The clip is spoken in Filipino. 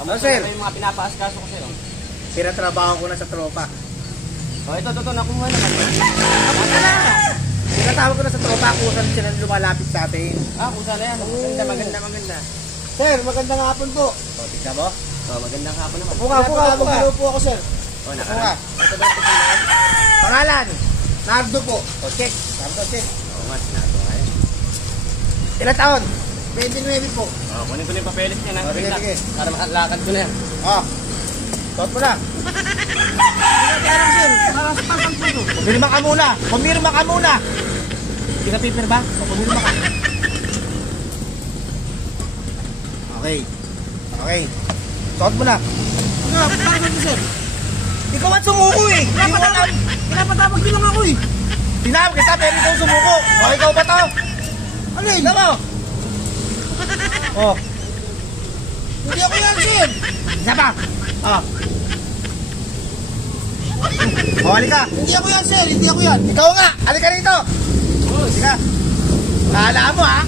Kamusta sir? na yung mga pinapaaskaso ko sa'yo? Pinatrabaho ko na sa tropa. Oh, ito, nakuha naman. Kamusta na? Pinatawag ko na sa tropa kung saan sila lumalapit sa atin. Kung saan na yan. Maganda. Sir, magandang hapon po. O, tignan mo. Magandang hapon naman. Upo ka. po ako, sir. Oh, Upo ka. Pangalan? Nardo po. O, check. Nardo, check. Oo nga, sinato nga yan. Ilan taon? 29 po. Kunin ko na yung papeles niya ng sige. para makalakad ko na yan. Suot mo na. Sir, para sa pasang puso. Pumirma ka muna. Hindi ka paper ba? Pumirma ka. Okay. Suot mo na. Para sa sir. Ikaw ang sumuko eh. Pinapatawag din lang ako eh. Tinawag kita pero ikaw sumuko. O, ikaw ba to? Ano yun? Tignan mo. Hindi ako yan, sir. Isa pa. Halika. Hindi ako yan, sir. Hindi ako yan. Ikaw nga. Halika rito. Halika. Kala mo ha.